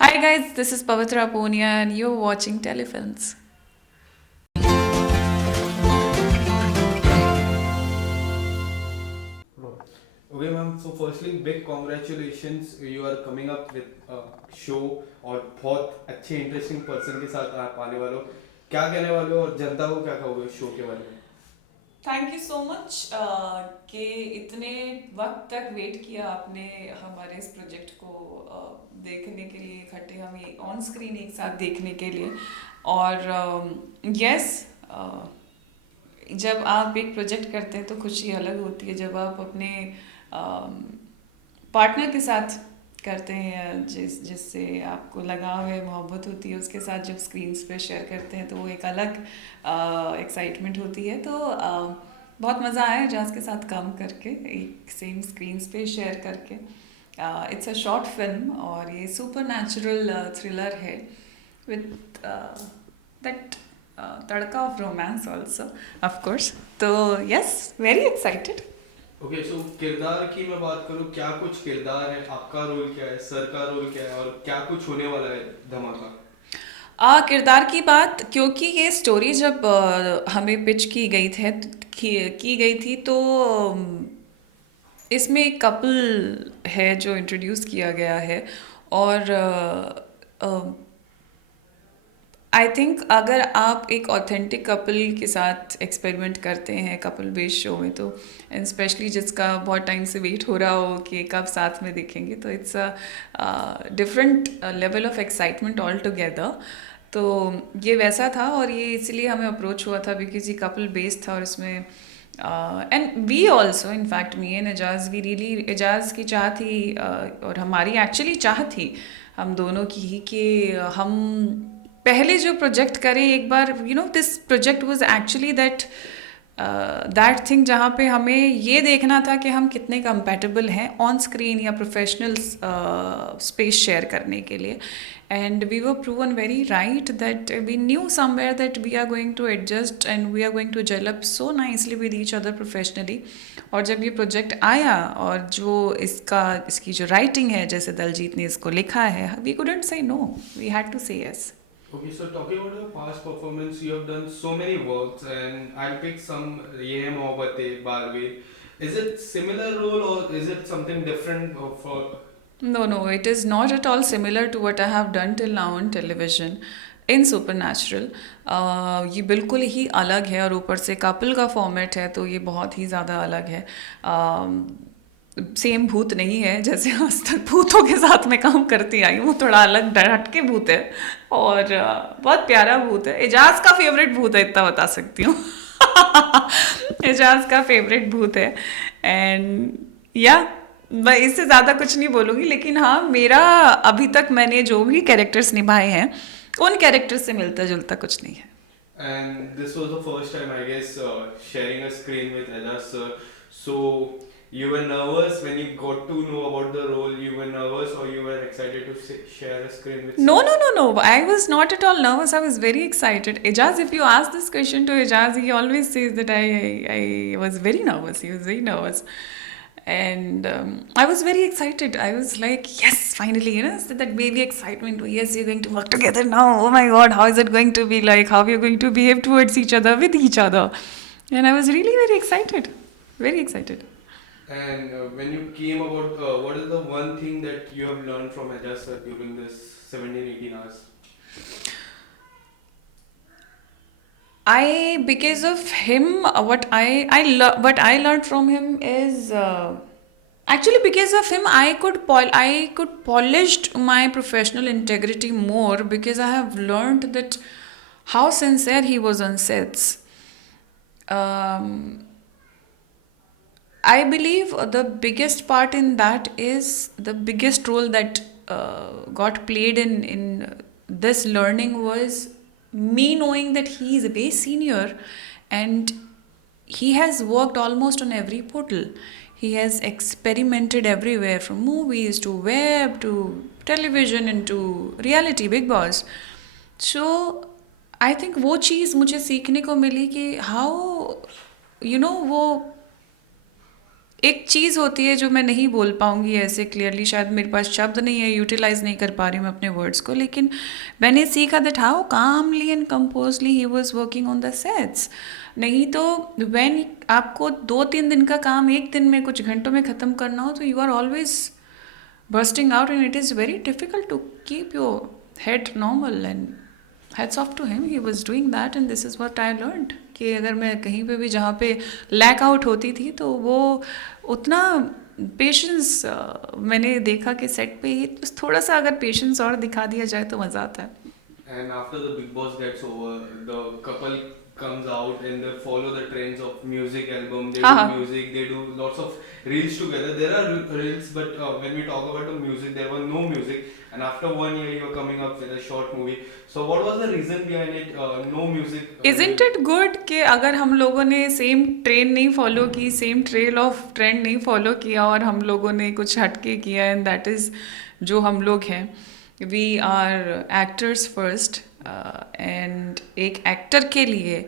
Hi guys, this is Pavitra Punia and you're watching Telefilms. Bro. Okay, ma'am. So, firstly, big congratulations. You are coming up with a show और बहुत अच्छे interesting person के साथ आप आने वाले हो. क्या कहने वाले हो और जनता को क्या कहोगे शो के बारे में? थैंक यू सो मच कि इतने वक्त तक वेट किया आपने हमारे इस प्रोजेक्ट को देखने के लिए इकट्ठे हम ऑन स्क्रीन एक साथ देखने के लिए और यस जब आप एक प्रोजेक्ट करते हैं तो खुशी अलग होती है जब आप अपने पार्टनर के साथ करते हैं जिससे आपको लगाव है मोहब्बत होती है उसके साथ जब स्क्रीन्स पे शेयर करते हैं तो वो एक अलग एक्साइटमेंट होती है तो बहुत मज़ा आया एजाज के साथ काम करके एक सेम स्क्रीन्स पे शेयर करके इट्स अ शॉर्ट फिल्म और ये सुपर नेचुरल थ्रिलर है with that tadka of romance also of course तो यस वेरी एक्साइटेड. ओके, सो किरदार की मैं बात करूँ, क्या कुछ किरदार है, आपका रोल क्या है, सर का रोल क्या है और क्या कुछ होने वाला है धमाका? किरदार की बात क्योंकि ये स्टोरी जब हमें पिच की गई थी तो इसमें एक कपल है जो इंट्रोड्यूस किया गया है और आई थिंक अगर आप एक ऑथेंटिक कपल के साथ एक्सपेरिमेंट करते हैं कपल बेस्ड शो में तो एंड स्पेशली जिसका बहुत टाइम से वेट हो रहा हो कि कब साथ में दिखेंगे तो it's a different level of excitement all together. तो ये वैसा था और ये इसलिए हमें अप्रोच हुआ था बिकॉज ये कपल बेस्ड था और इसमें and we also in fact me and Ejaz we really Ejaz की चाह थी और हमारी एक्चुअली चाह थी हम दोनों की ही कि हम पहले जो प्रोजेक्ट करें एक बार this project was actually that thing जहाँ पे हमें ये देखना था कि हम कितने कंपैटिबल हैं ऑन स्क्रीन या प्रोफेशनल स्पेस शेयर करने के लिए and we were proven very right that we knew somewhere that we are going to adjust and we are going to develop so nicely with each other professionally. और जब ये project आया और जो इसकी जो राइटिंग है जैसे दलजीत ने इसको लिखा है वी कुडंट से नो वी हैड टू से yes. Okay, so talking about your past performance, you have done so many works, and I'll pick some. Ye Hai Mohabbatein, Barve. Is it similar role or is it something different for? No, no, it is not at all similar to what I have done till now on television. In super ये बिल्कुल ही अलग है और ऊपर से couple का format है तो ये बहुत ही ज़्यादा अलग है. सेम भूत नहीं है जैसे आज तक भूतों के साथ में काम करती आई हूँ थोड़ा अलग हटके भूत है और बहुत प्यारा भूत है. एजाज का फेवरेट भूत है इतना बता सकती हूँ. एजाज का फेवरेट भूत है एंड या मैं इससे ज़्यादा कुछ नहीं बोलूँगी लेकिन हाँ मेरा अभी तक मैंने जो भी कैरेक्टर्स निभाए हैं उन कैरेक्टर्स से मिलता जुलता कुछ नहीं है. And this was the first time, I guess, sharing a screen with Ajaz sir. So you were nervous when you got to know about the role. You were nervous, or you were excited to share a screen with No, sir? no, no, no. I was not at all nervous. I was very excited. Ijaz, if you ask this question to Ijaz, he always says that I was very nervous. He was very nervous. And I was very excited. I was like, yes, finally, so that baby excitement. Yes, you're going to work together now. Oh my God, how is it going to be like? How are you going to behave towards each other, with each other? And I was really very excited. Very excited. And when you came about, what is the one thing that you have learned from Ajaz sir during this 17-18 hours? Because of him, what I learned from him is actually because of him I could polished my professional integrity more because I have learned that how sincere he was on sets. Um, I believe the biggest part in that is the biggest role that got played in this learning was me knowing that he is way senior and he has worked almost on every portal. He has experimented everywhere from movies to web to television into reality, Big Boss. So I think वो चीज़ मुझे सीखने को मिली कि how वो एक चीज़ होती है जो मैं नहीं बोल पाऊँगी ऐसे क्लियरली, शायद मेरे पास शब्द नहीं है, यूटिलाइज नहीं कर पा रही हूँ मैं अपने वर्ड्स को, लेकिन मैंने सीखा that how calmly and composedly he was working on the sets. नहीं तो व्हेन आपको 2-3 दिन का काम एक दिन में कुछ घंटों में ख़त्म करना हो तो you are always bursting out, and it is very difficult to keep your head normal, and hats off to him, he was doing that, and this is what I learned कि अगर मैं कहीं पे भी जहाँ पे लैक आउट होती थी तो वो उतना पेशेंस मैंने देखा कि सेट पे ही बस थोड़ा सा अगर पेशेंस और दिखा दिया जाए तो मज़ा आता है। And after the Big Boss gets over, the couple comes out and they follow the trends of music album. They हाँ do हाँ। music, they do lots of reels together. There are reels, but when we talk about the music, there was no music. And after 1 year, you're coming up with a short movie. So what was the reason behind it? No music. Isn't it good कि अगर हम लोगों ने same train नहीं follow की, same trail of trend नहीं follow किया और हम लोगों ने कुछ हटके किया, एंड दैट इज़ जो हम लोग हैं। We are actors first, and एक एक्टर के लिए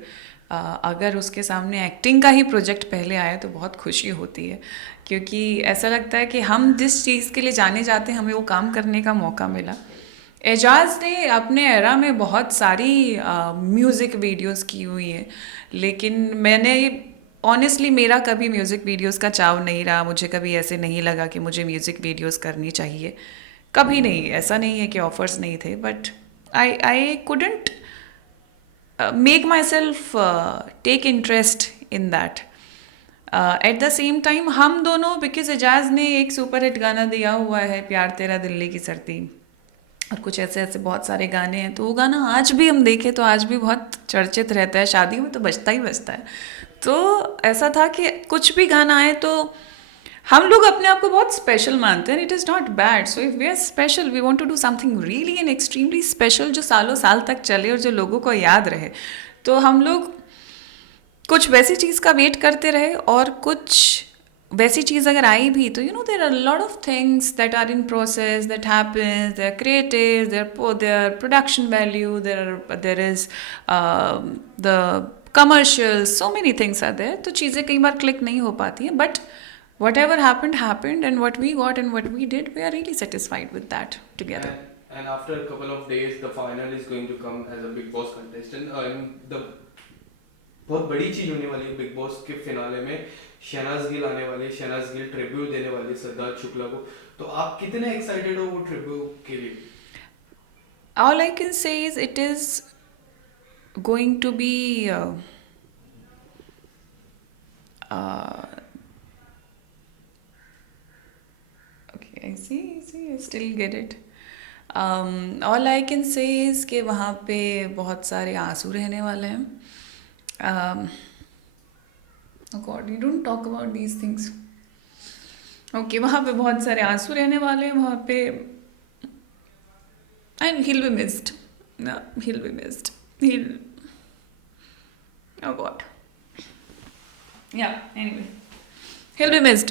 अगर उसके सामने एक्टिंग का ही प्रोजेक्ट पहले आए तो बहुत खुशी होती है, क्योंकि ऐसा लगता है कि हम जिस चीज़ के लिए जाने जाते हैं हमें वो काम करने का मौका मिला। एजाज ने अपने एरा में बहुत सारी म्यूज़िक वीडियोस की हुई हैं, लेकिन मैंने ऑनेस्टली मेरा कभी म्यूज़िक वीडियोस का चाव नहीं रहा, मुझे कभी ऐसे नहीं लगा कि मुझे म्यूज़िक वीडियोस करनी चाहिए, कभी नहीं। ऐसा नहीं है कि ऑफर्स नहीं थे, but I couldn't make myself take interest in that. At the same time हम दोनों, बिकॉज एजाज ने एक सुपर हिट गाना दिया हुआ है, प्यार तेरा दिल्ली की सर्दी, और कुछ ऐसे ऐसे बहुत सारे गाने हैं, तो वो गाना आज भी हम देखें तो आज भी बहुत चर्चित रहता है, शादी में तो बजता ही बजता है। तो ऐसा था कि कुछ भी गाना आए तो हम लोग अपने आप को बहुत स्पेशल मानते हैं, it is not bad. So if we are special, we want to do something really and extremely special जो सालों साल तक चले और जो लोगों को याद रहे, तो हम लोग कुछ वैसी चीज़ का वेट करते रहे, और कुछ वैसी चीज़ अगर आई भी तो there are lot of things that are in process that happens, their creative, their production value, there is the commercial, so many things are there, तो चीज़ें कई बार क्लिक नहीं हो पाती हैं, but whatever happened, and what we got and what we did, we are really satisfied with that together. And after a couple of days, the final is going to come as a Big Boss contestant. And the बहुत बड़ी चीज होने वाली है big boss के finale में, शहनाज गिल आने वाली है, शहनाज गिल ट्रिब्यूट देने वाली है सिद्धार्थ शुक्ला को, तो आप कितने एक्साइटेड हो वो ट्रिब्यूट के लिए? All I can say is it is going to be uh, okay, I see, I still get it. All I can say is कि वहाँ पे बहुत सारे आंसू रहने वाले हैं। Oh God, you don't talk about these things. Okay, वहाँ पे बहुत सारे आंसू रहने वाले हैं वहाँ पे, and he'll be missed. No, he'll be missed. Oh God. Yeah, anyway. He'll be missed.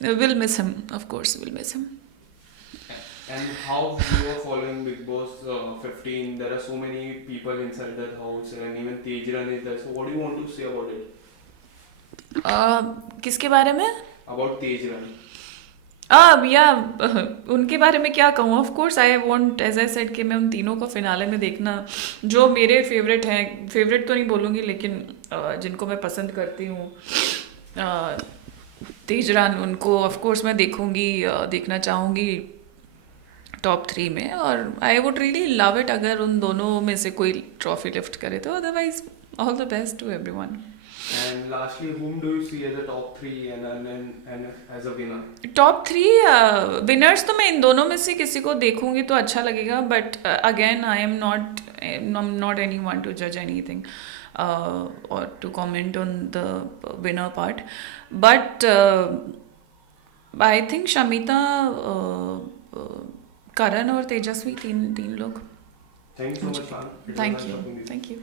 We'll miss him. Of course, we'll miss him. And how you are following Big Boss 15? There are so many people inside that house, and even Tejran is there. So what do you want to say about it? किसके बारे में? About Tejran. या उनके बारे में क्या कहूँ? Of course I want, as I said, कि मैं उन तीनों को फिनाले में देखना, जो मेरे फेवरेट हैं, फेवरेट तो नहीं बोलूँगी लेकिन जिनको मैं पसंद करती हूँ, तेजरान, उनको ऑफ कोर्स मैं देखूँगी, देखना चाहूँगी टॉप 3 में, और I would really love it अगर उन दोनों में से कोई ट्रॉफी लिफ्ट करे, तो otherwise all the best to everyone. And lastly, whom do you see as a top 3 and as a winner? Top 3 winners तो मैं इन दोनों में से किसी को देखूंगी तो अच्छा लगेगा, but again I am not anyone to जज एनीथिंग और to comment on the winner part, but I think Shamita, Karan और तेजस्वी, तीन लोग. Thank you so much, Shan. Thank you.